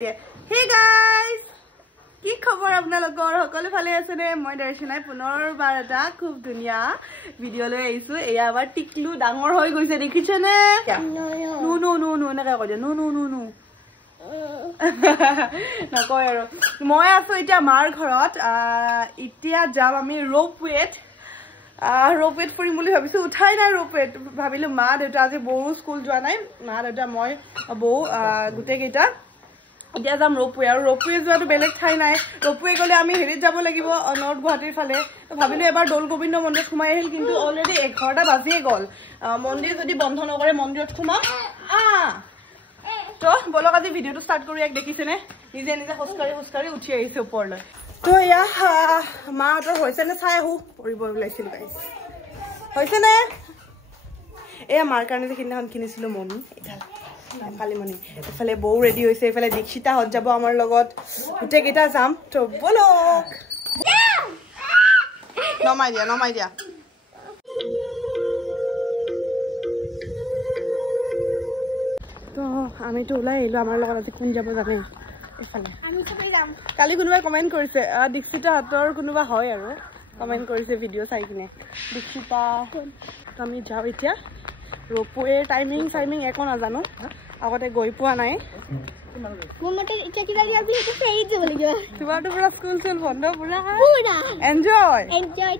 Hey guys! কি খবৰ আপোনালোকৰ সকলো ভালে আছে নে মই দৰ্শনাই পুনৰবাৰ এটা খুব ধুনীয়া ভিডিও লৈ আহিছো এয়া আবাৰ টিকলু ডাঙৰ হৈ গৈছে দেখিছে নে নো নো নো নো না কয় নো নো নো নো না কয় আৰু মই আছো এতিয়া মাৰ ঘৰত এতিয়া যাম আমি ৰোপৱেত ফুৰিম বুলি ভাবিছো উঠাই নাই ৰোপৱেত ভাবিলো মা দেউতা আজি বৌ স্কুল যোৱা নাই মা দেউতা মই বৌ গুটে কেইটা এতিয়া যাম ৰোপৱে আৰু ৰোপৱে যোৱাটো বেলেগ ঠাই নাই ৰোপৱে গলে আমি হেৰিত যাব লাগিব নৰ্থ গুৱাহাটীৰ ফালে তো ভাবিলো এবাৰ দৌল গোবিন্দ মন্দিৰ সোমাই আহিল কিন্তু অলৰেডি 11টা বাজিয়ে গ'ল মন্দিৰ যদি বন্ধ নকৰে মন্দিৰত সোমাম তো বলক আজি ভিডিওটো ষ্টাৰ্ট কৰি এক দেখিছেনে নিজে নিজে খোজকাঢ়ি উঠি আহিছে ওপৰলৈ তো এয়া মাহঁতৰ হৈছে নে চাই আহো পৰিব ওলাইছিল গাইছ হৈছে নে এয়া মাৰ কাৰণে যে সিদিনাখন কিনিছিলো মনি কালিমণি এফালে বৌ ৰেডি হৈছে এফালে দীক্ষিতা হত যাব আমাৰ লগত গুটে কেইটা যাম তো বলক নমাই দিয়া তো আমিতো ওলাই আহিলো আমাৰ লগত আজি কোন যাব জানে এফালে আমি সবেই যাম কালি কোনোবাই কমেন্ট কৰিছে দীক্ষিতা হতৰ কোনোবা হয় আৰু কমেন্ট কৰিছে ভিডিও চাই কিনে দীক্ষিতা তো আমি যাও এতিয়া ৰোপৱে টাইমিং একো নাজানো আগতে গৈ পোৱা নাই মমতে এটা কি লাগি আছে এটা ফেৰি যাব লাগিব তোমাৰটো পুৰা স্কুল বন্ধ পুৰা এনজয়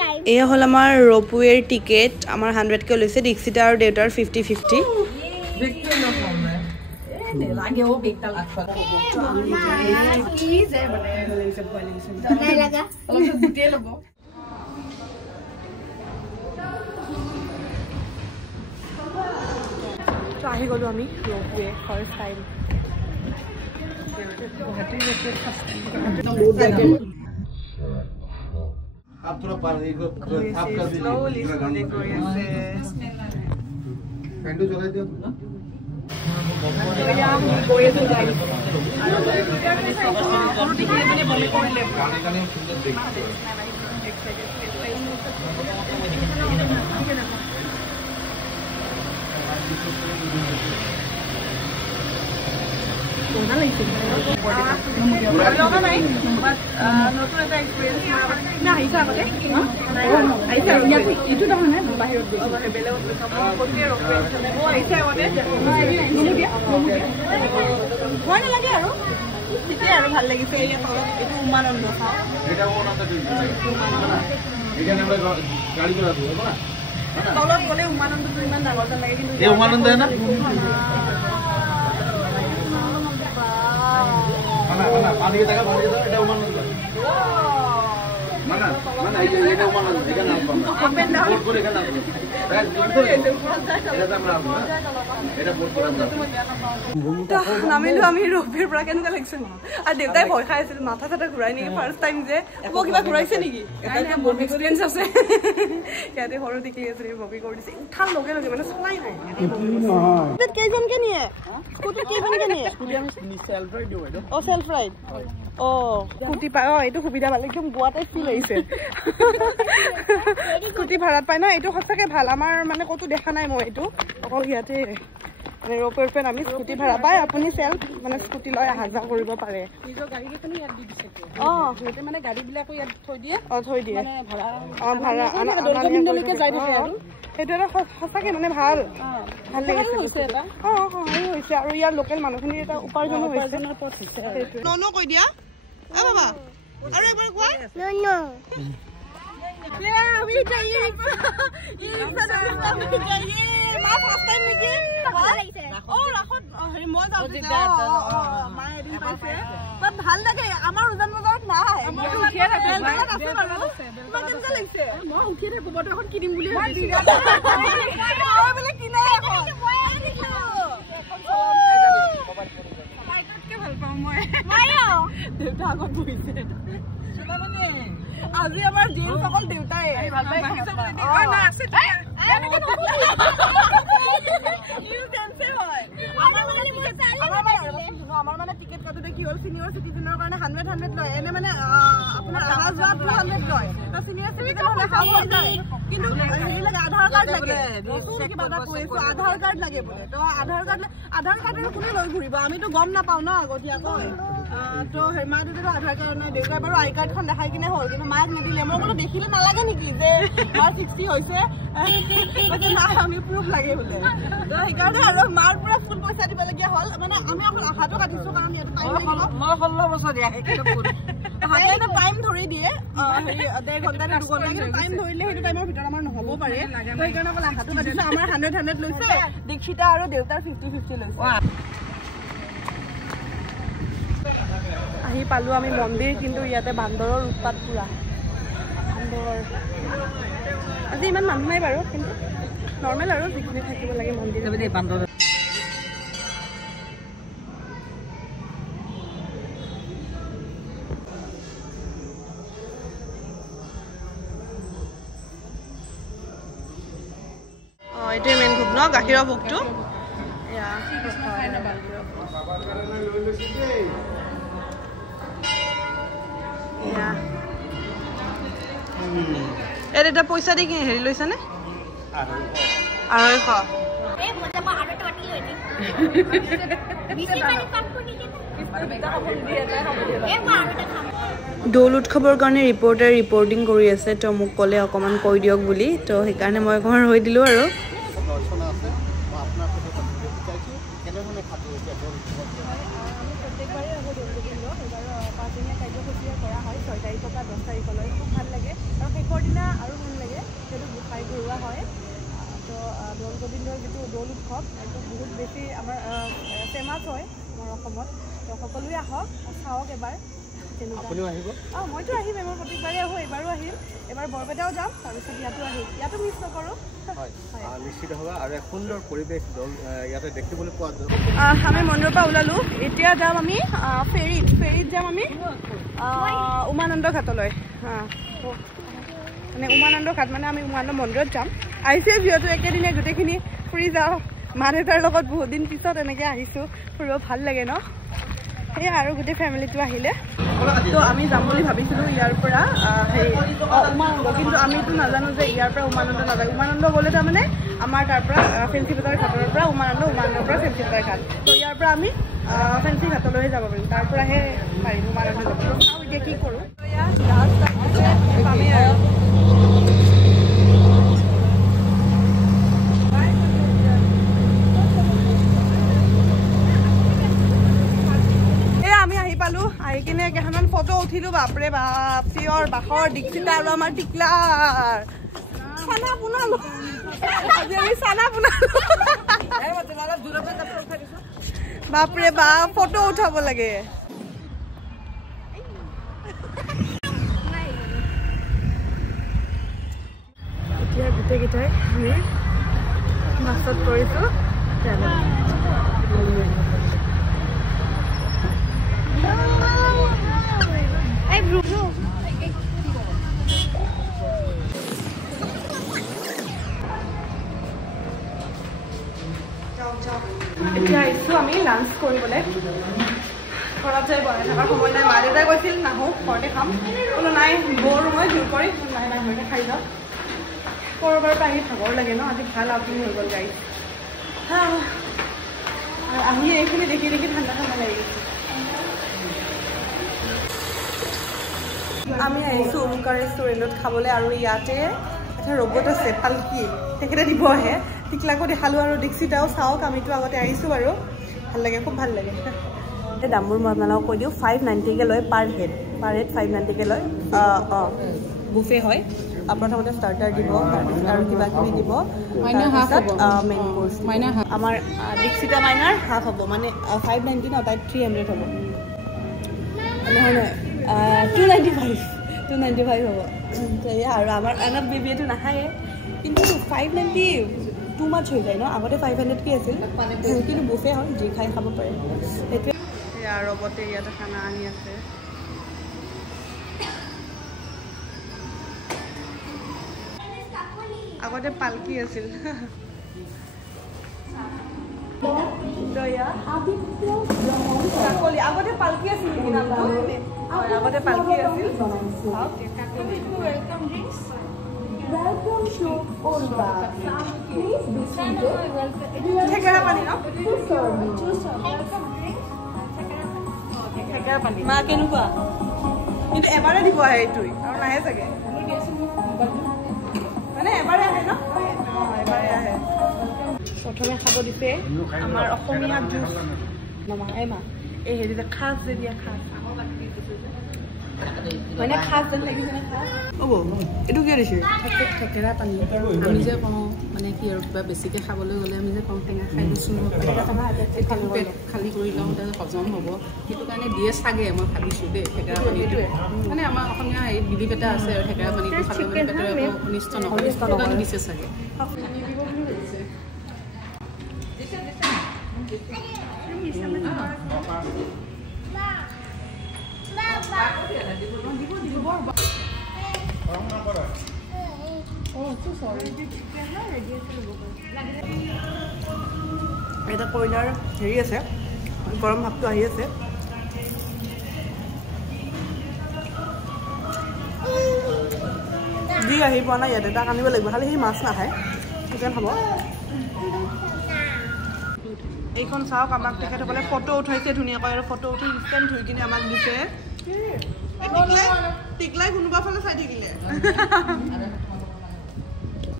টাইম এয়া হল আমাৰ ৰোপৱেৰ টিকেট আমাৰ 100 কে লৈছে দীক্ষিতা আৰু দেউতাৰ 50-50 দেখতে না পাওনা এ লাগে ও বেকটা লাগছে কি যে বনে লৈছে পলিউশন নাই লাগা অলপ গুটে লব আহি গলো আমি ৰোপৱে ফাৰ্ষ্ট টাইম आप थोड़ा पार को आप कर दीजिए स्लोली कोई ऐसे कैंडू जला दियो तो यार कोई तो गाइस और टिकले बने बने कोई ले गाने गाने सुंदर देखते एक सेकंड কোনা লাগিছে লগা নাই বাট নতুন এটা এক্সপেৰিয়েন্স না আহিছে আগতে আহিছে এইটো নহয় না বাহিৰত গৈছে বেলেগত কোটিয়ে ৰখে ও আহিছে আগতে ভয় নালাগে আৰু ঠিকেই আৰু ভাল লাগিছে এই এইটো উমানন্দ চাওঁ এটা উমানন্দ এখানে আমৰা গাড়ি কৰে দেব না তলত গলে উমানন্দটো ইমান ডাঙৰ যেন লাগে কিন্তু এই উমানন্দ না মানা পানি টাকা পানি দাও এটা উমানন্দ মানা এটা উমানন্দ এখানে আসবা বোর্ড করে এখানে আসবা এটা আমরা আসবা এটা বোর্ড করে আমরা নামিলো আমি ৰোপৱেৰ পৰা কেনেকুৱা লাগিছে আৰু দেউতাই ভয় খাই আছিল মাথা চাথা ঘূৰাই নেকি ফাৰ্ষ্ট টাইম যে কিবা ঘূৰাইছে নেকি এটা বহুত এক্সপিৰিয়েঞ্চ আছে ইয়াতে সৰু টিকলি আছে ববি কৰি দিছে উঠাৰ লগে লগে মানে চলাই নাই কেইজনকে নিয়ে স্কুটি কেইজনকে নিয়ে সেলফ রাইড দিও এটা ও সেলফ রাইড ও স্কুটি পাই এইটো সুবিধা ভাল একদম গুৱাতে ফিল আহিছে স্কুটি ভাড়াত পাই ন এইটো সঁচাকে ভাল আমাৰ মানে কতো দেখা নাই মই এইটো অকল ইয়াতে মানে ৰোপৱেৰ পৰা আমি স্কুটি ভাড়া পাই আপুনি সেলফ মানে স্কুটি লৈ আহা যাহ কৰিব পাৰে নিজৰ গাড়ী কেনে ইয়াত দি দিছে সিহঁতে মানে গাড়ী বিলাকো ইয়াত থৈ দিয়ে মানে ভাড়া ভাড়া দলগোবিন্দলৈকে যাই থাকে আৰু সেইটো এটা সঁচাকে মানে ভাল লাগিছে হৈছে এটা হৈছে আৰু ইয়াৰ লোকেল মানুহখিনি এটা উপাৰ্জনো হৈছে উপাৰ্জনৰ পথ হৈছে ননো কৈ দিয়া বাবা আৰু একবাৰ কোৱা নো अभी चाहिए ये मां फास्ट टाइम নেকি ও ৰাখত হেৰি মই যাওঁ মাই এদিন পাইছে বাট ভাল লাগে আমাৰ উজান বজাৰত নাই মই উঠিয়ে থাকো আছে বাৰু মই কেনেকুৱা লাগিছে মই উঠিয়ে থাকো বটো এখন কিনিম বুলি ভাবিছো মই বোলে কিনাই এখন মই আহিছো বাইকতকে ভাল পাওঁ মই দেউতা আগত বহিছে আজি আমাৰ জিন সকল দেউতাই ভাল পাই না আছে আমাৰ মানে টিকেট কাটোতে কি এডাল্ট সিনিয়ৰ সিটিজেনৰ কাৰণে 100 লয় এনে মানে আপোনাৰ আহা যোৱা 200 লয় তো সিনিয়ৰ সিটিজেন হলে হাফ হৈ যায় কিন্তু হেৰি লাগে আধাৰ কাৰ্ড লাগে কিবা এটা কৈছো আধাৰ কাৰ্ড লাগে বোলে তো আধাৰ কাৰ্ডৰ কোনে লৈ ঘূৰিব আমিতো গম নাপাওঁ ন আগতীয়াকৈ তো মা দেউতাৰ আধাৰ কাৰ্ড নাই দেউতাই বাৰু আই কাৰ্ডখন দেখাই কিনে হ'ল কিন্তু মাক নিদিলে মই বোলো দেখিলে নালাগে নেকি যে মাৰ 60 হৈছে না আমি প্ৰুফ লাগে বোলে তো সেইকাৰণে আৰু মাৰ পুৰা ফুল পইচা দিবলগীয়া হ'ল মানে আমি অকল আহাটো কাটিছো কাৰণ ইয়াত টাইম লাগিব মই 16 বছৰ দিয়া হাতে টাইম ধৰি দিয়ে হেৰি 1.5 ঘণ্টা নে 2 ঘণ্টা কিন্তু টাইম ধৰিলে সেইটো টাইমৰ ভিতৰত আমাৰ নহ'ব পাৰে তো সেইকাৰণে অকল আহাটো কাটিছো আমাৰ 100 লৈছে দীক্ষিতা আৰু দেউতাৰ 50 লৈছে আহি পালো আমি মন্দিৰ কিন্তু ইয়াতে বান্দৰৰ উৎপাত পুৰা বান্দৰ আজি ইমান মানুহ নাই বাৰু কিন্তু নৰ্মেল আৰু যিখিনি থাকিব লাগে মন্দিৰ বান্দৰ এইটোৱে মেইন ভোগ ন গাখীৰৰ ভোগটো এটা পইচা দি কিনে হেৰি লৈছানে 250 দৌল উৎসৱৰ কাৰণে ৰিপৰ্টাৰ ৰিপৰ্টিং কৰি আছে তো মোক ক'লে অকণমান কৈ দিয়ক বুলি তো সেইকাৰণে মই অকণমান ৰৈ দিলোঁ আৰু দৌল গোবিন্দৰ যিটো দৌল উৎসৱ এইটো বহুত বেছি আমাৰ ফেমাছ হয় আমাৰ অসমত তো সকলোৱে আহক চাওক এবাৰ মইতো আহিম এবাৰ প্ৰত্যেকবাৰে আহোঁ এবাৰো আহিম এবাৰ বৰপেটাও যাম তাৰপিছত ইয়াতো আহিম ইয়াতো মিছ নকৰোঁ নিশ্চিত হ'ব আৰু এক সুন্দৰ পৰিৱেশ ইয়াতে দেখিবলৈ পোৱা যায় আমি মন্দিৰৰ পৰা ওলালোঁ এতিয়া যাম আমি ফেৰীত যাম আমি উমানন্দ ঘাটলৈ মানে উমানন্দ ঘাট মানে আমি উমানন্দ মন্দিৰত যাম আহিছে যিহেতু একেদিনে গোটেইখিনি ফুৰি যাওঁ মা দেউতাৰ লগত বহুত দিন পিছত এনেকৈ আহিছোঁ ফুৰিব ভাল লাগে ন সেয়া আৰু গোটেই ফেমিলিটো আহিলে তো আমি যাম বুলি ভাবিছিলোঁ ইয়াৰ পৰা হেৰি উমানন্দ কিন্তু আমিতো নাজানো যে ইয়াৰ পৰা উমানন্দ নাযায় উমানন্দ গ'লে তাৰমানে আমাৰ তাৰ পৰা ফেঞ্চি বজাৰ ঘাটৰ পৰা উমানন্দৰ পৰা ফেঞ্চি বজাৰ ঘাট তো ইয়াৰ পৰা আমি ফেঞ্চি ঘাটলৈহে যাব পাৰিম তাৰ পৰাহে পাৰিম উমানন্দ যাব চাওঁ এতিয়া কি কৰোঁ পামেই আৰু আহি কিনে কেইখনমান ফটো উঠিলোঁ বাপৰে বাপ পিয়ৰ বাঁহৰ দীক্ষিতা আৰু আমাৰ টিকলাৰ চানা বনালো আজি আমি চানা বনালো বাপৰে বাপ ফটো উঠাব লাগে এতিয়া গোটেইকেইটাই আমি বাছত কৰিছোঁ এতিয়া আহিছোঁ আমি লাঞ্চ কৰিবলৈ ঘৰত যাই বনাই থকাৰ সময় নাই মা দেউতাই কৈছিল নাহোঁ ঘৰতে খাম বোলো নাই বৰ মই জোৰ কৰি নাই ঘৰতে খাই যাওঁ ক'ৰবাৰ পৰা আহি ভাগৰ লাগে ন আজি ভাল আউটিং হৈ গ'ল গাড়ী আহি এইখিনি দেখি দেখি ঠাণ্ডা লাগি গৈছে আমি আহিছোঁ ওমকাৰ ৰেষ্টুৰেণ্টত খাবলৈ আৰু ইয়াতে এটা ৰবট আছে পালকি তেখেতে দিব আহে টিকলাকো দেখালোঁ আৰু দীক্ষিতাও চাওক আমিতো আগতে আহিছোঁ বাৰু ভাল লাগে খুব ভাল লাগে এতিয়া দামবোৰ মই আপোনালোকক কৈ দিওঁ 590কৈ লয় পাৰ হেড 590কৈ লয় বুফে হয় প্ৰথমতে ষ্টাৰ্টাৰ দিব তাৰপিছত আৰু কিবা কিবি দিব তাৰপিছত মেইন কোৰ্চ আমাৰ দীক্ষিতা মাইনাৰ হাফ হ'ব মানে 590 ন তাই 300 হ'ব নহয় নহয় 295 হ'ব আৰু আমাৰ আনক বেবীয়েতো নাখায়ে কিন্তু 590 টু মাছ হৈ যায় ন আগতে 500কৈ আছিল কিন্তু বুফে হয় যি খাই খাব পাৰে সেইটোৱে ৰবতে ইয়াতে খানা আনি আছে আগতে পালকি আছিল আগতে পালকি আছিল আগতে পালকি আছিল থেকেৰা পানী ন থেকেৰা পানী মা কেনেকুৱা কিন্তু এবাৰে দিব আহে এইটোৱে আৰু নাহে চাগে মানে এবাৰে আহে ন এবাৰে আহে প্ৰথমে খাব দিছে আমাৰ অসমীয়া জুচ মামা এই হেৰি যে খাজ যে দিয়া খাজ মানে খাজ যেন লাগিছে নে খাজ এইটো কিয় দিছে থেকেৰা পানী আমি যে কওঁ মানে কি আৰু কিবা বেছিকৈ খাবলৈ গ'লে আমি যে কওঁ টেঙা খাই দিছোঁ পেট খালী কৰি লওঁ তাৰপিছত হজম হ'ব সেইটো কাৰণে দিয়ে চাগে মই ভাবিছোঁ দেই থেকেৰা পানীটো মানে আমাৰ অসমীয়া এই বিলিভ এটা আছে আৰু থেকেৰা পানীটো খালে মানে পেটৰ একো অনিষ্ট নকৰে সেইটো কাৰণে দিছে চাগে এটা কয়লাৰ হেৰি আছে গৰম ভাৱটো আহি আছে যি আহি পোৱা নাই ইয়াতে তাক আনিব লাগিব খালি সি মাছ নাখায় চিকেন খাব এইখন চাওক আমাক তেখেতসকলে ফটো উঠাইছে ধুনীয়াকৈ আৰু ফটো উঠি ইনষ্টেণ্ট ধুই কিনে আমাক দিছে টিকলাই কোনোবা ফালে চাই থাকিলে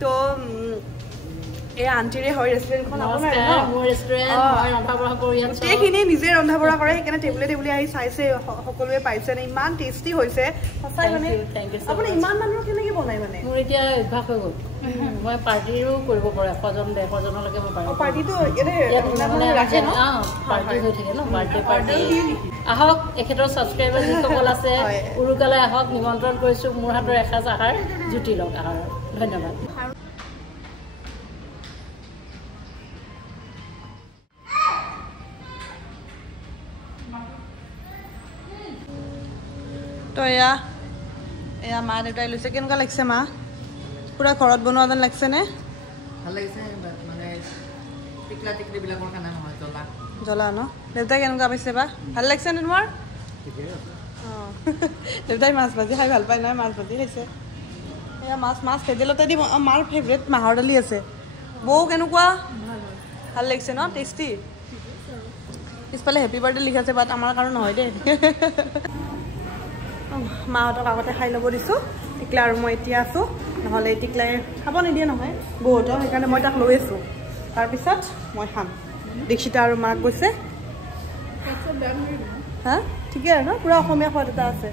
তো এই আন্টিৰে হয় ৰেষ্টুৰেণ্টখন আপোনাৰ গোটেইখিনি নিজে ৰন্ধা বঢ়া কৰে সেইকাৰণে টেবুলে আহি চাইছে সকলোৱে পাইছে নে ইমান টেষ্টি হৈছে সঁচাই মানে আপুনি ইমান মানুহৰ কেনেকৈ বনাই মানে মোৰ এতিয়া অভ্যাস হৈ গ'ল মই পাৰ্টিৰো কৰিব পাৰোঁ 100জনলৈকে মই পাৰোঁ পাৰ্টিটো ৰাখে ন পাৰ্টি হৈ থাকে ন বাৰ্থডে পাৰ্টি আহক এখেতৰ ছাবস্ক্ৰাইবাৰ যিসকল আছে উৰুকালৈ আহক নিমন্ত্ৰণ কৰিছোঁ মোৰ হাতৰ এসাঁজ আহাৰ জুতি লওক আহাৰৰ ধন্যবাদ তো এয়া মা দেউতাই লৈছে কেনেকুৱা লাগিছে মা পুৰা ঘৰত বনোৱা যেন লাগিছে নে ভাল লাগিছে মানে টিকলা টিকলিবিলাকৰ কাৰণে নহয় জ্বলা ন দেউতাই কেনেকুৱা পাইছে বা ভাল লাগিছে নে তোমাৰ অঁ দেউতাই মাছ ভাজি খাই ভাল পায় নহয় মাছ ভাজি খাইছে এয়া মাছ ভেজেলতে দি মাৰ ফেভৰেট মাহৰ দালি আছে বৌ কেনেকুৱা ভাল লাগিছে ন টেষ্টি পিছফালে হেপী বাৰ্থডে লিখা আছে বাট আমাৰ কাৰণে নহয় দেই মাহঁতক আগতে খাই ল'ব দিছোঁ টিকলা আৰু মই এতিয়া আছোঁ নহ'লে টিকলাই খাব নিদিয়ে নহয় বৌহঁতক সেইকাৰণে মই তাক লৈ আছোঁ তাৰপিছত মই খাম দীক্ষিতা আৰু মাক গৈছে হা ঠিকে আৰু ন পুৰা অসমীয়া সোৱাদ এটা আছে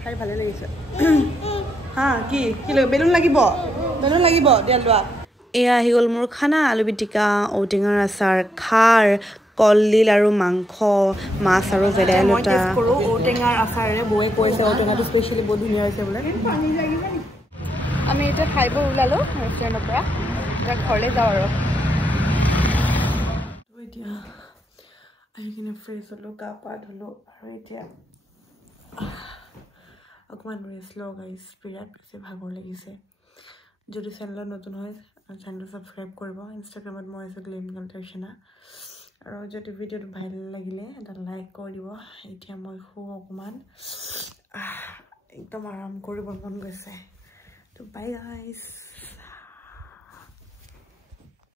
খাই ভালে লাগিছে হা কি বেলুন লাগিব দিয়া লোৱা এয়া আহি গ'ল মোৰ খানা আলু পিটিকা ঔটেঙাৰ আচাৰ খাৰ কলডিল আৰু মাংস মাছ আৰু ভেদাইলতা ঔটেঙাৰ আচাৰেৰে বৌয়ে কৈছে ঔটেঙাটো স্পেচিয়েলি বহুত ধুনীয়া হৈছে বোলে আমি এতিয়া খাই বৈ ওলালোঁ ৰেষ্টুৰেণ্টৰ পৰা এতিয়া ঘৰলৈ যাওঁ আৰু এতিয়া আহি কিনে ফ্ৰেছ হ'লোঁ গা পা ধুলোঁ আৰু এতিয়া অকণমান ৰেষ্ট লওঁ গাইজ বিৰাট বেছি ভাগৰ লাগিছে যদি চেনেলত নতুন হয় চেনেলটো ছাবস্ক্ৰাইব কৰিব ইনষ্টাগ্ৰামত মই আছোঁ গ্লেম কণ্টেকশ্যনা আৰু যদি ভিডিঅ'টো ভাল লাগিলে এটা লাইক কৰি দিব এতিয়া মই শুওঁ অকণমান একদম আৰাম কৰিব মন গৈছে তো বাই গাইজ